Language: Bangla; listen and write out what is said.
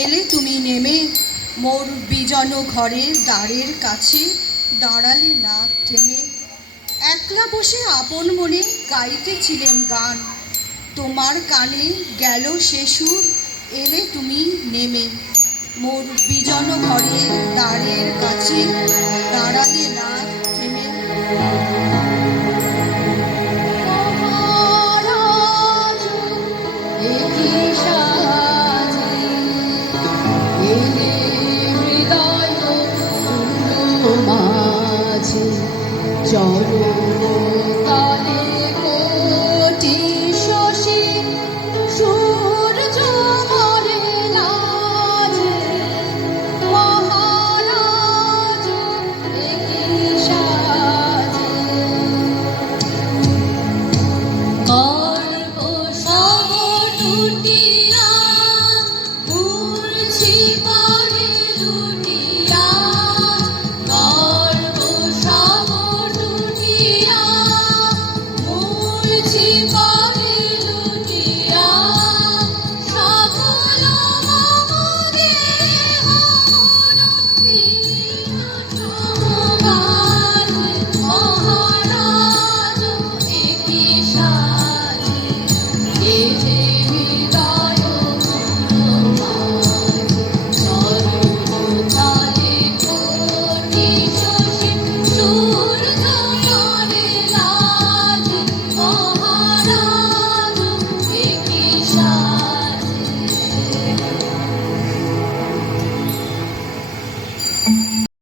এলে তুমি নেমে মোর বিজন ঘরের দ্বারের কাছে দাঁড়ালে না থেমে। একলা বসে আপন মনে গাইতেছিলেম গান, তোমার কানে গেল সে সুর। এলে তুমি নেমে মোর বিজন ঘরের দ্বারের কাছে দাঁড়ালে না থেমে।